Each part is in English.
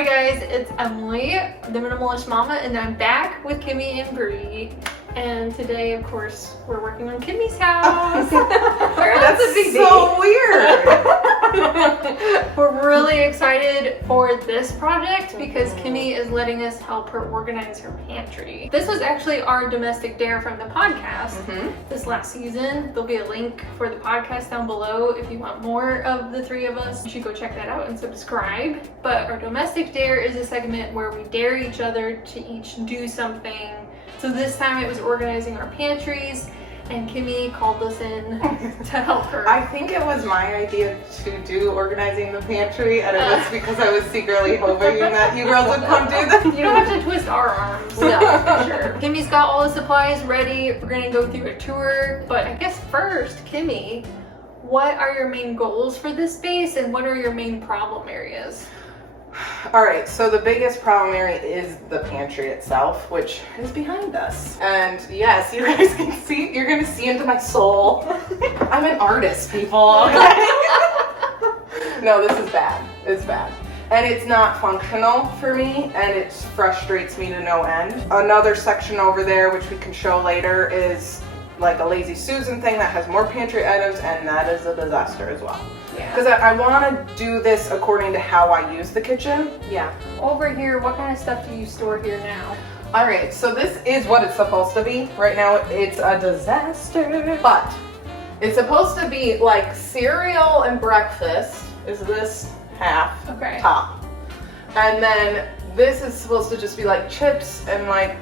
Hi guys, it's Emily, the Minimalist Mama, and I'm back with Kimmy and Bre. And today, of course, we're working on Kimmy's house. That's so weird. We're really excited for this project because Kimmy is letting us help her organize her pantry. This was actually our domestic dare from the podcast this last season. There'll be a link for the podcast down below if you want more of the three of us. You should go check that out and subscribe. But our domestic dare is a segment where we dare each other to each do something. So this time it was organizing our pantries, and Kimmy called us in to help her. I think it was my idea to do organizing the pantry, and it was because I was secretly hoping that you girls would come do that. You don't have to twist our arms. No, for sure. Kimmy's got all the supplies ready. We're gonna go through a tour, but I guess first, Kimmy, what are your main goals for this space, and what are your main problem areas? All right, so the biggest problem area is the pantry itself, which is behind us. And yes, you guys can see, you're gonna see into my soul. I'm an artist, people. Okay? No, this is bad. It's bad. And it's not functional for me, and it frustrates me to no end. Another section over there, which we can show later, is like a Lazy Susan thing that has more pantry items, and that is a disaster as well. Because I want to do this according to how I use the kitchen. Yeah. Over here, what kind of stuff do you store here now? All right, so this is what it's supposed to be. Right now, it's a disaster. But it's supposed to be like cereal and breakfast is this half top. And then this is supposed to just be like chips and like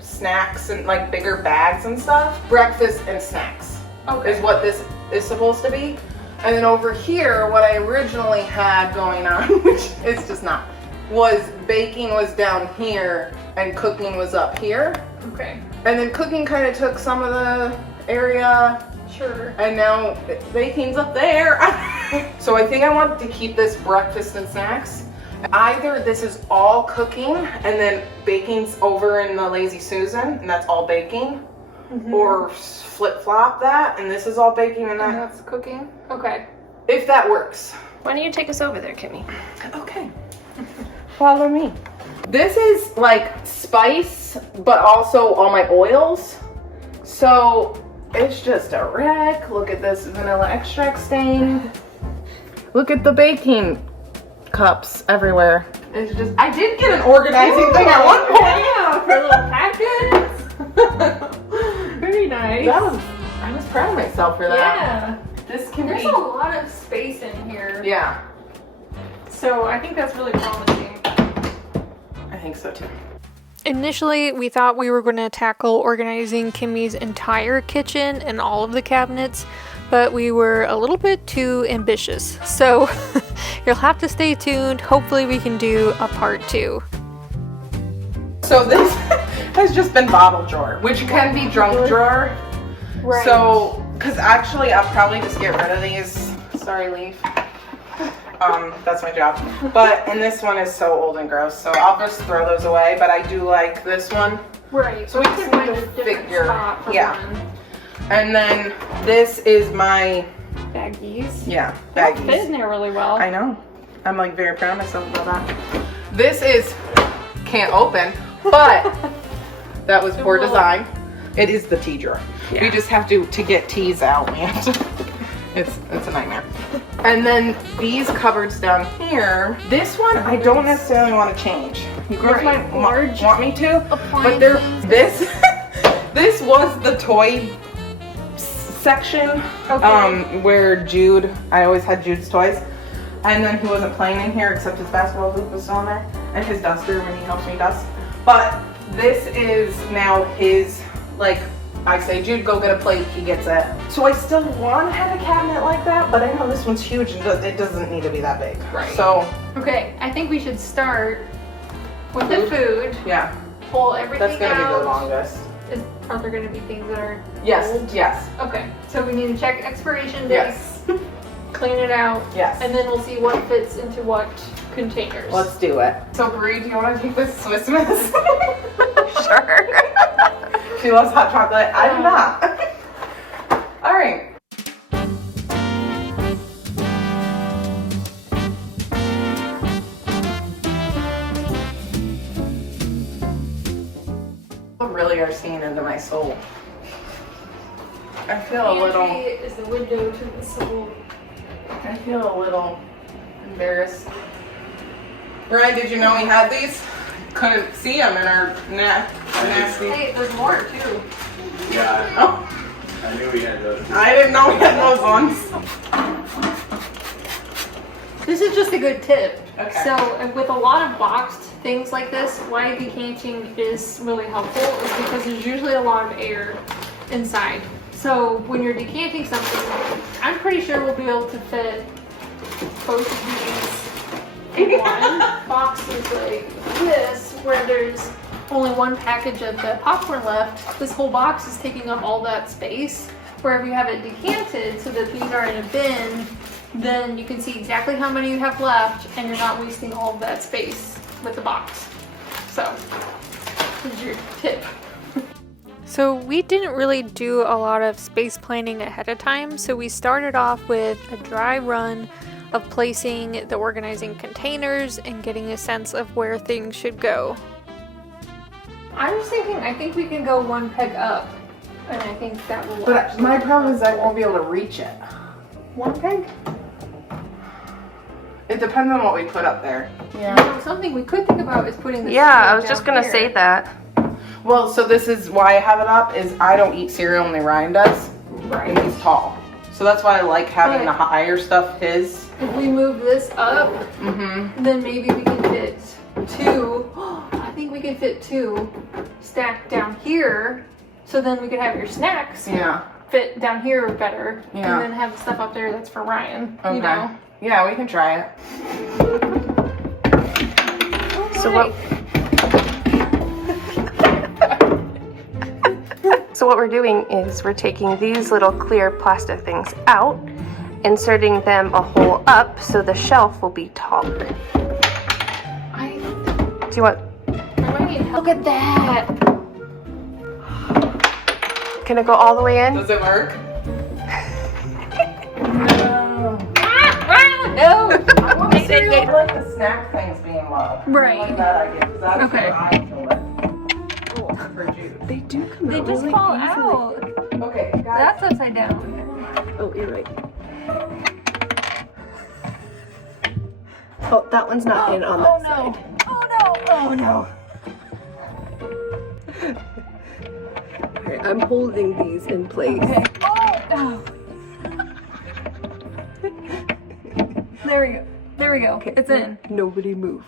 snacks and like bigger bags and stuff. Breakfast and snacks is what this is supposed to be. And then over here, what I originally had going on, which is just not, was baking was down here and cooking was up here. Okay. And then cooking kind of took some of the area. Sure. And now baking's up there. So I think I want to keep this breakfast and snacks. Either this is all cooking and then baking's over in the Lazy Susan and that's all baking. Or flip-flop that, and this is all baking and that's cooking? Okay. If that works. Why don't you take us over there, Kimmy? Okay. Follow me. This is like spice, but also all my oils. So it's just a wreck. Look at this vanilla extract stain. Look at the baking cups everywhere. It's just, I did get an organizing thing at one point. Yeah, for little packets. Very nice. I was proud of myself for that. Yeah. This can There's be a lot of space in here. Yeah. So I think that's really promising. I think so too. Initially, we thought we were going to tackle organizing Kimmy's entire kitchen and all of the cabinets, but we were a little bit too ambitious. So you'll have to stay tuned. Hopefully we can do a part 2. So this has just been bottle drawer, which can be junk drawer. Right. So, because actually I'll probably just get rid of these. Sorry, Leaf. That's my job. But, and this one is so old and gross, so I'll just throw those away. But I do like this one. Right. So we can just find need a to different figure. spot for Yeah. one. And then this is my Baggies. baggies. Fit in there really well. I know. I'm like very proud of myself about that. This is can't open, but that was poor design. It is the tea drawer. Yeah. We just have to get teas out. We have to. It's a nightmare. And then these cupboards down here. This one I don't necessarily want to change. You girls might want me to, but this this was the toy section where Jude. I always had Jude's toys. And then he wasn't playing in here except his basketball hoop was still in there. And his duster when he helps me dust. But this is now his, like, I say, Jude, go get a plate, he gets it. So I still want to have a cabinet like that, but I know this one's huge and it doesn't need to be that big. Right. So. Okay, I think we should start with the food. Yeah. Pull everything That's going to be the out. longest. Are there going to be things that are Yes, old? yes. Okay, so we need to check expiration dates. Yes. Clean it out. Yes. And then we'll see what fits into what containers. Let's do it. So Bre, do you want to take this Swiss Miss? Sure. She loves hot chocolate. I do not. All right. my soul. I feel a little. Pantry is the window to the soul. I feel a little embarrassed. Ryan, did you know we had these? Couldn't see them in our nasty. Hey, there's more too. Yeah, Oh, I knew we had those. I didn't know we had those ones. This is just a good tip. Okay. So with a lot of boxed things like this, why decanting is really helpful is because there's usually a lot of air inside. So when you're decanting something, I'm pretty sure we'll be able to fit both of these in one box is like this, where there's only one package of the popcorn left. This whole box is taking up all that space. Where if you have it decanted so that these are in a bin, then you can see exactly how many you have left and you're not wasting all of that space with the box. So, here's your tip. So we didn't really do a lot of space planning ahead of time, so we started off with a dry run of placing the organizing containers and getting a sense of where things should go. I was thinking, I think we can go one peg up, and I think that will But actually my work. problem is I won't be able to reach it. One peg? It depends on what we put up there. You know, something we could think about is putting this Yeah, I was down just gonna here. say that. Well, so this is why I have it up, is I don't eat cereal, only Ryan does. Right. And he's tall. So that's why I like having But- the higher stuff his. If we move this up, Mm-hmm. then maybe we can fit two. I think we can fit two stacked down here. So then we could have your snacks Yeah. fit down here better. Yeah. And then have the stuff up there that's for Ryan. Okay. You know? Yeah, we can try it. So what? So what we're doing is we're taking these little clear plastic things out, inserting them a hole up so the shelf will be taller. Do you want? Ryan, look at that. Can it go all the way in? Does it work? No. I want to say I like the snack things being low. Right. I like that idea, because that's Okay. where I feel it. For juice. They do come They out just really fall easily. out. Okay, guys. That's upside down. Oh, you're right. Oh, that one's not in on that side. Oh no. Oh no. Alright, I'm holding these in place. Okay. Oh. There we go. There we go. Okay. It's in. Nobody move.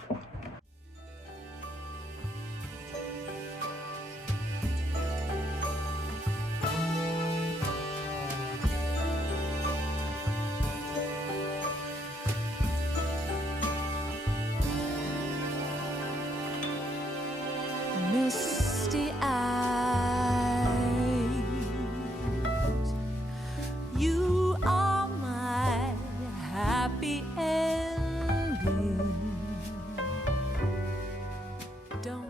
Misty eyes, you are my happy ending. Don't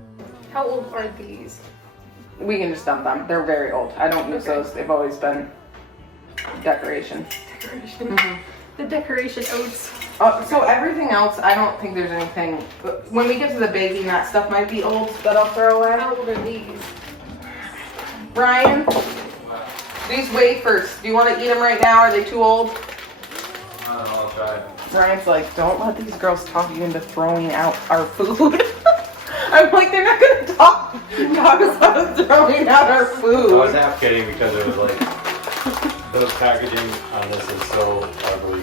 How old are these? We can just dump them. They're very old. I don't use those. They've always been decoration. Decoration. The decoration oats. So everything else, I don't think there's anything. When we get to the baking, that stuff might be old that I'll throw away. How old are these? Ryan, these wafers, do you want to eat them right now? Are they too old? I don't know, I'll try. Ryan's like, don't let these girls talk you into throwing out our food. I'm like, they're not going to talk us out of throwing out our I was food. half kidding because it was like, the packaging on this is so ugly.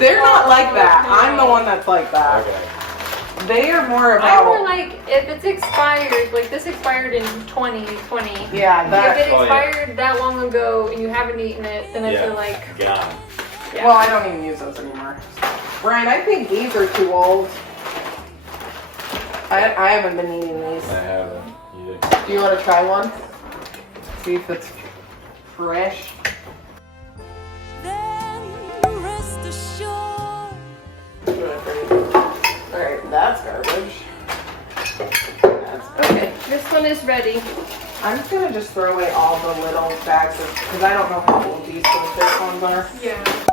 They're not like that. I'm the one that's like that. Okay. They are more I more about, like if it's expired, like this expired in 2020. yeah, If that. it Oh, yeah. expired that long ago and you haven't eaten it, then I Yeah. feel like God. yeah. Well, I don't even use those anymore. Ryan, I think these are too old. I haven't been eating these. I haven't either. Do you want to try one? See if it's fresh. then rest assured. Alright, that's garbage. That's Okay, this one is ready. I'm just gonna just throw away all the little bags because I don't know how old these little thick ones are. Yeah.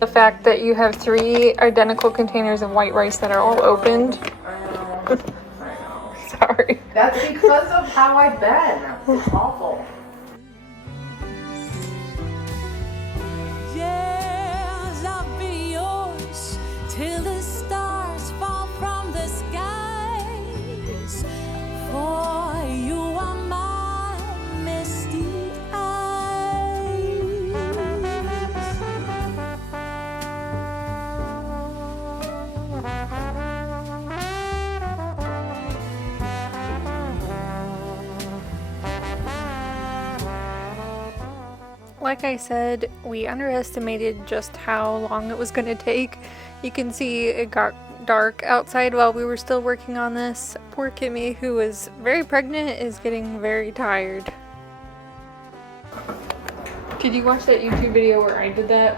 The fact that you have 3 identical containers of white rice that are all opened. I know. Sorry. That's because of how I've been. It's awful. Yes, I'll be yours till the stars fall from the skies. For you are my misty eyes. Like I said, we underestimated just how long it was going to take. You can see it got dark outside while we were still working on this. Poor Kimmy, who was very pregnant, is getting very tired. Did you watch that YouTube video where I did that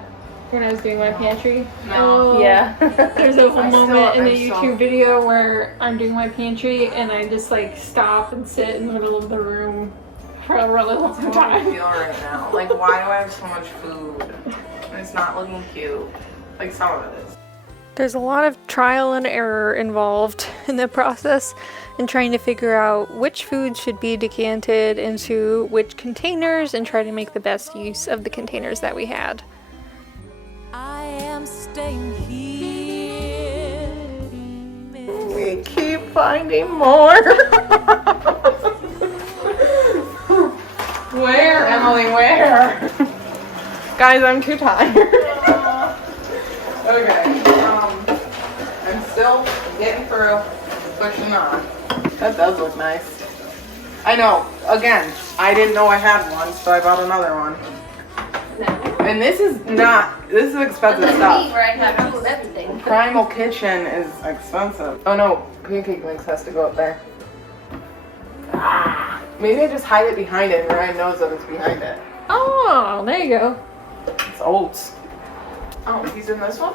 when I was doing my pantry? No. Yeah. There's a whole moment in the I YouTube video where I'm doing my pantry and I just like stop and sit in the middle of the room for a really long That's how I time. feel right now. Like, why do I have so much food? And it's not looking cute. Like, some of it is. There's a lot of trial and error involved in the process and trying to figure out which foods should be decanted into which containers and try to make the best use of the containers that we had. I am staying here. We keep finding more. Where, Emily, where? Guys, I'm too tired. Okay, I'm still getting through, pushing on. That does look nice. I know, again, I didn't know I had one, so I bought another one. And this is expensive stuff. Where I have two of everything. Primal Kitchen is expensive. Oh no, pancake mix has to go up there. Maybe I just hide it behind it and Ryan knows that it's behind it. Oh, there you go. It's oats. Oh, he's in this one?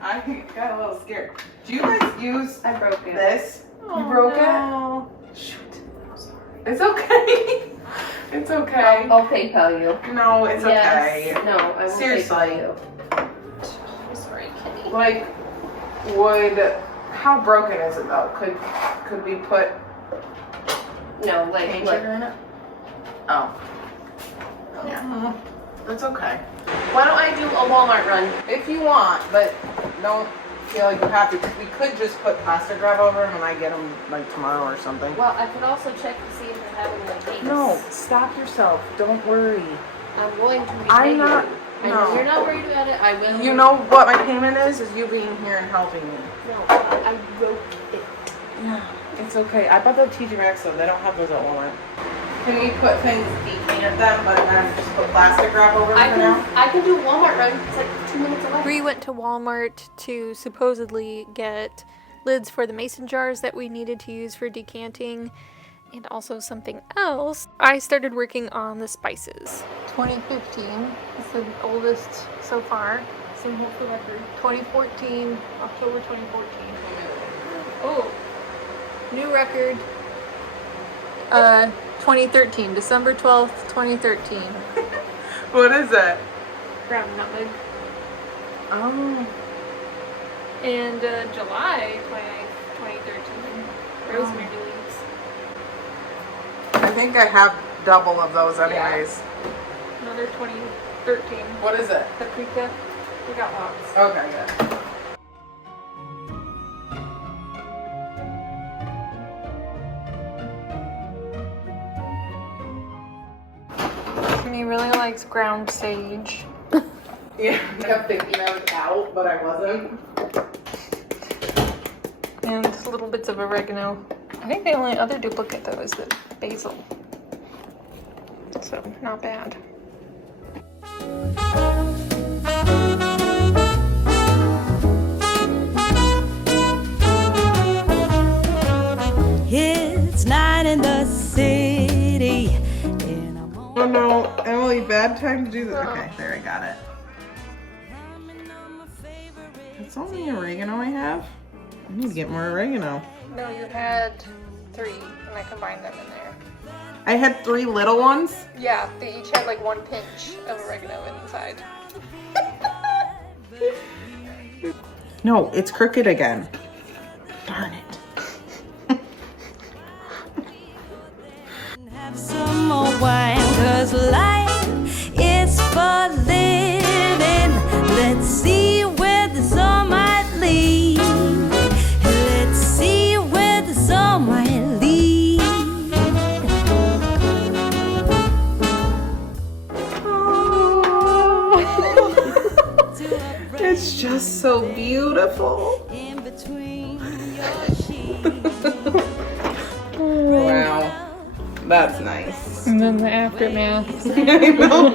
I got a little scared. Do you guys use I broke it. this? Oh, You broke no. it? Shoot. I'm sorry. It's okay. It's okay. I'll PayPal you. No, it's Yes. okay. No, I will Seriously. PayPal you. I'm sorry, Kimmy. Like, how broken is it though? Could we put No, like, cane look. sugar in it? Oh. Yeah. It's okay. Why don't I do a Walmart run? If you want, but don't feel like you have to. We could just put plastic wrap over them and I get them like tomorrow or something. Well, I could also check to see if they're having like these. No, stop yourself. Don't worry. I'm going to be I'm paying not- you. I no. know you're not worried about it. I will. You know what my payment is you being here and helping me. No, I wrote it. Yeah, it's okay. I bought the TJ Maxx though. They don't have those at Walmart. Can we put things depainted them, but then just put plastic wrap over them for now? I can do a Walmart run. It's like 2 minutes away. We went to Walmart to supposedly get lids for the mason jars that we needed to use for decanting and also something else. I started working on the spices. 2015 is the oldest so far. Same hold for record. 2014, October 2014. Oh, new record. 2013, December 12th, 2013. What is it? Ground nutmeg. Oh. And July 29th, 2013, rosemary leaves. I think I have double of those anyways. Another 2013, What is it? paprika. We got lots. Okay, good. Kimmy really likes ground sage. Yeah, I kept thinking I was out, but I wasn't. And little bits of oregano. I think the only other duplicate though is the basil. So, not bad. It's night in the city. And I'm on Oh no, Emily, bad time to do this. Okay, there, I got it. my favorite. It's only oregano I have. I need to get more oregano. No, you had 3 and I combined them in there. I had 3 little ones. Yeah, they each had like 1 pinch of oregano inside. No, it's crooked again. Darn it. more wine, 'cause life is for living. Let's see where this all might lead. Let's see where this all might lead. It's just so beautiful. In between your sheets. Wow, that's nice. And then the aftermath. I know.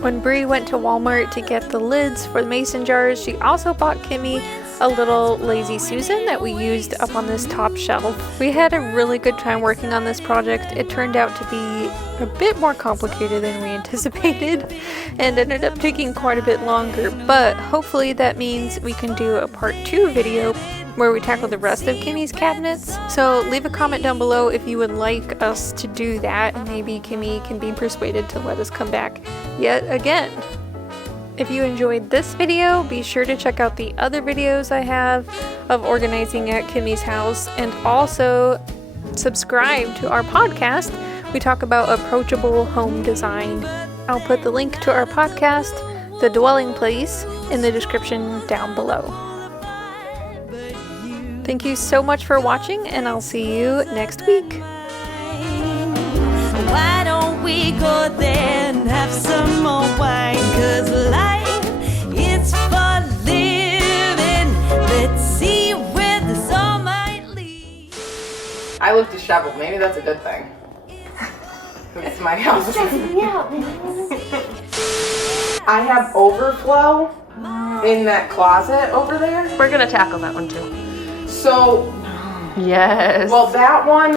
When Bre went to Walmart to get the lids for the mason jars, she also bought Kimmy a little Lazy Susan that we used up on this top shelf. We had a really good time working on this project. It turned out to be a bit more complicated than we anticipated and ended up taking quite a bit longer, but hopefully that means we can do a part 2 video where we tackle the rest of Kimmy's cabinets. So leave a comment down below if you would like us to do that, and maybe Kimmy can be persuaded to let us come back yet again. If you enjoyed this video, be sure to check out the other videos I have of organizing at Kimmy's house, and also subscribe to our podcast. We talk about approachable home design. I'll put the link to our podcast, The Dwelling Place, in the description down below. Thank you so much for watching, and I'll see you next week. Why don't we go there and have some more wine? 'Cause life is for living. Let's see where this all might lead. I look disheveled. Maybe that's a good thing. It's my house. I have overflow in that closet over there. We're gonna tackle that one too. So, Yes. well, that one